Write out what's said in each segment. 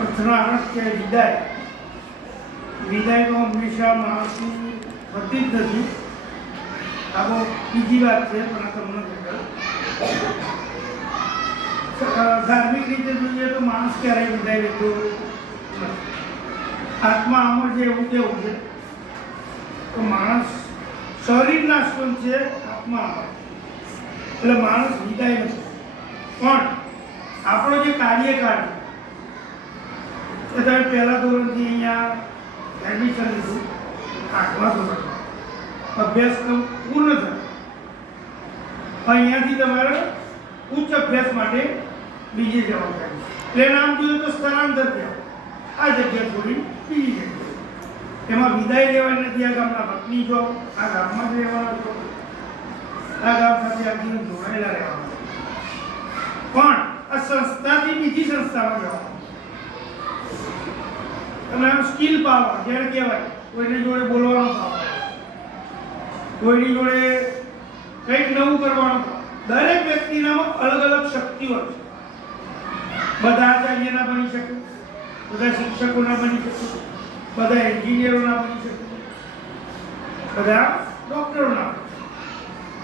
અર્થનો આનંદ કે વિદાય. વિદાય તો હંમેશા માણસની થતી જ નથી. આ બહુ બીજી વાત છે, પણ આ તમને ધાર્મિક રીતે જોઈએ તો માણસ ક્યારેય વિદાય લેતો નથી. આત્મા અમર છે એવું કેવું છે તો માણસ શરીર નાશવંત છે, આત્મા અમર. એટલે માણસ વિદાય નથી. પણ આપણો જે કાર્યકાળ છે તમે પહેલા ધોરણથી અહીંયા એડમિશન લીધું, 8મા ધોરણમાં અભ્યાસક્રમ પૂર્ણ થયો. અહીંયાથી તમારે ઉચ્ચ અભ્યાસ માટે બીજી જવાબદારી. એટલે નામ જોઈએ તો સ્થળાંતર થયા, આ જગ્યા છોડી બીજી જગ્યાએ. એમાં વિદાય લેવાની નથી. આ ગામના વતની છો, આ ગામમાં જ રહેવાના છો, આ ગામ સાથે આ જીવન જોડાયેલા રહેવાના. પણ આ સંસ્થાથી બીજી સંસ્થામાં જવાનું. અને આમ સ્કિલ પાવર જેને કહેવાય, કોઈની જોડે બોલવાનો પાવર, કોઈની જોડે કંઈક નવું કરવાનો. દરેક વ્યક્તિનામાં અલગ અલગ શક્તિઓ છે. બધા આચાર્યના બની શકે, બધા શિક્ષકોના બની શકે, બધા એન્જિનિયરોના બની શકે, બધા ડોક્ટરોના.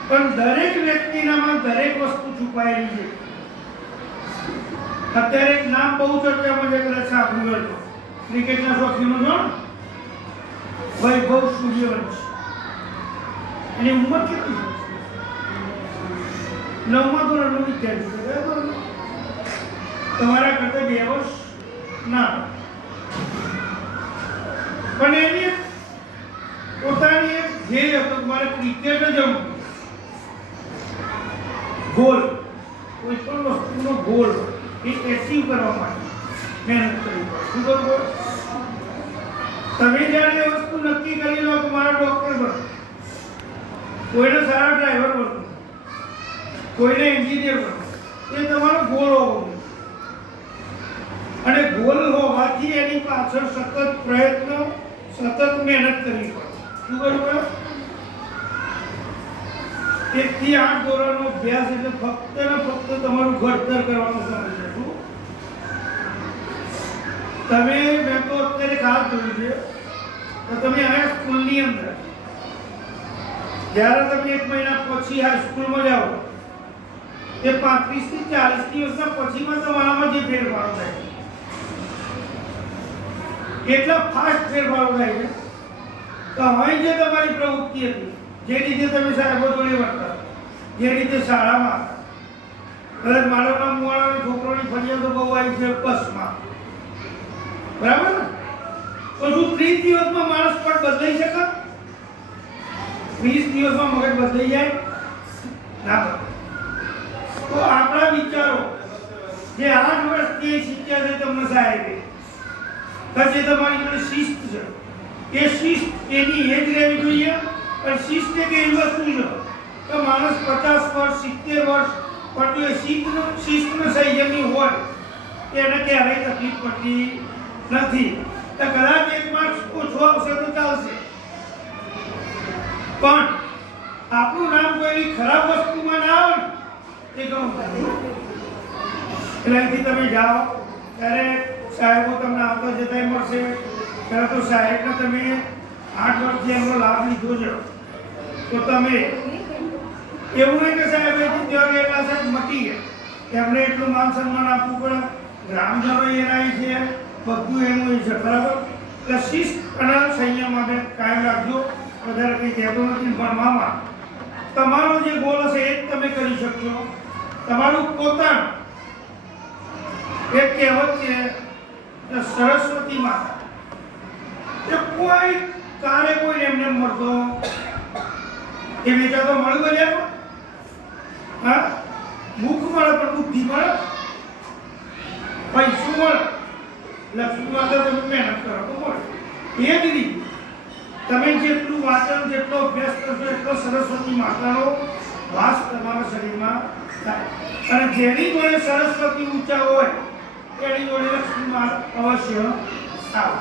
પણ દરેક વ્યક્તિનામાં દરેક વસ્તુ છુપાયેલી છે. અત્યારે એક નામ બહુ ચર્ચામાં છે, કદાચ સાંભળ્યું હોય તો, ક્રિકેટના શોખીનો છો ને, વૈભવ સૂર્યવંશી. એની ઉંમર કેટલી છે? 9મા ધોરણનો વિદ્યાર્થી છે. તમારા કરતા 2 વર્ષ ના. પણ એની પોતાની એક ધ્યેય હતો, મારે ક્રિકેટ જ રમવું. ગોલ, કોઈ પણ વસ્તુનો ગોલ એ એચીવ કરવા માટે મહેનત કરવી પડે. શું કરવું? તમે જ્યારે એ વસ્તુ નક્કી કરી લો કે મારા ડૉક્ટર બનવું, કોઈને સારા ડ્રાઈવર બનવું, કોઈને એન્જિનિયર બનવું, એ તમારો ગોળ હોવો જોઈએ. અને ગોલ હોવાથી એની પાછળ સતત પ્રયત્ન, સતત મહેનત કરવી પડે. શું કરવું પડે? 1 થી 8 ધોરણનો અભ્યાસ એટલે ફક્ત ને ફક્ત તમારું ઘડતર કરવાનો સમય છે. શું તમે, મેં તો અત્યારે ખાસ જોયું છે તો તમે આ સ્કૂલની અંદર જ્યારે તમે 1 મહિના પછી હાઈસ્કૂલમાં જાઓ, એ 35 થી 40 દિવસના પછીમાં તમારામાં જે ફેરફારો થાય એટલા ફાસ્ટ ફેરફારો થાય છે તો અહીં જે તમારી પ્રવૃત્તિ હતી, જે રીતે તમે સાહેબો જોડે વર્તા, જે રીતે શાળામાં હતા, કદાચ માનવના મુવાડાના છોકરોની ફરિયાદો બહુ આવી છે બસમાં, બરાબર ને? તો શું 30 દિવસમાં માણસ પણ બદલાઈ શકે? 20 દિવસમાં મગજ બદલાઈ જાય ના? તો આપણા વિચારો જે 8 વર્ષથી શીખ્યા છે તમને સાહેબે, પછી તમારી જોડે શિસ્ત છે, એ શિસ્ત એની એ જ રહેવી જોઈએ. પણ શિસ્ત એક એવી વસ્તુ છે કે માણસ 50 વર્ષ 70 વર્ષ પણ જો શિસ્તનો સંયમી હોય એને ક્યારેય તકલીફ પડતી નથી. તો કદાચ 1 માર્ક્સ ઓછો આવશે તો ચાલશે, પણ આપણું નામ કોઈ ખરાબ વસ્તુમાં ના આવે ને એ ઘણું થાય. એટલે અહીંથી તમે જાઓ ત્યારે સાહેબો તમને આવતા જતા મળશે. ત્યારે તો સાહેબને તમે 8 વર્ષથી એમનો લાભ લીધો છે તો તમે એવું નહીં કે સાહેબ ત્યાં ગયેલા સાહેબ મટી ગયા, એમને એટલું માન સન્માન આપવું પડે. ગ્રામજનો એના છે, બધું એનું છે, બરાબર? એટલે શિસ્ત અને સંયમ માટે કાયમ રાખજો. વધારે કંઈ કહેતો નથી. ભણવામાં તમારો જે ગોલ હશે એ જ તમે કરી શકશો. તમારું પોતાનું એક કહેવત છે કે સરસ્વતી માતા એ કોઈ કારે કોઈ એમને મળતો એ વેચા તો મળે બજાર. હા, મુખ મળે પણ બુદ્ધિ મળે, પૈસું મળે, લક્ષ્મી માતા તમે મહેનત કરો તો મળે. એ જ રીતે તમે જેટલું વાંચન, જેટલો અભ્યાસ કરશો એટલો સરસ્વતી માતાનો વાસ તમારા શરીરમાં થાય. અને જેની જોડે સરસ્વતી ઊંચા હોય એની જોડે લક્ષ્મી માતા અવશ્ય આવે.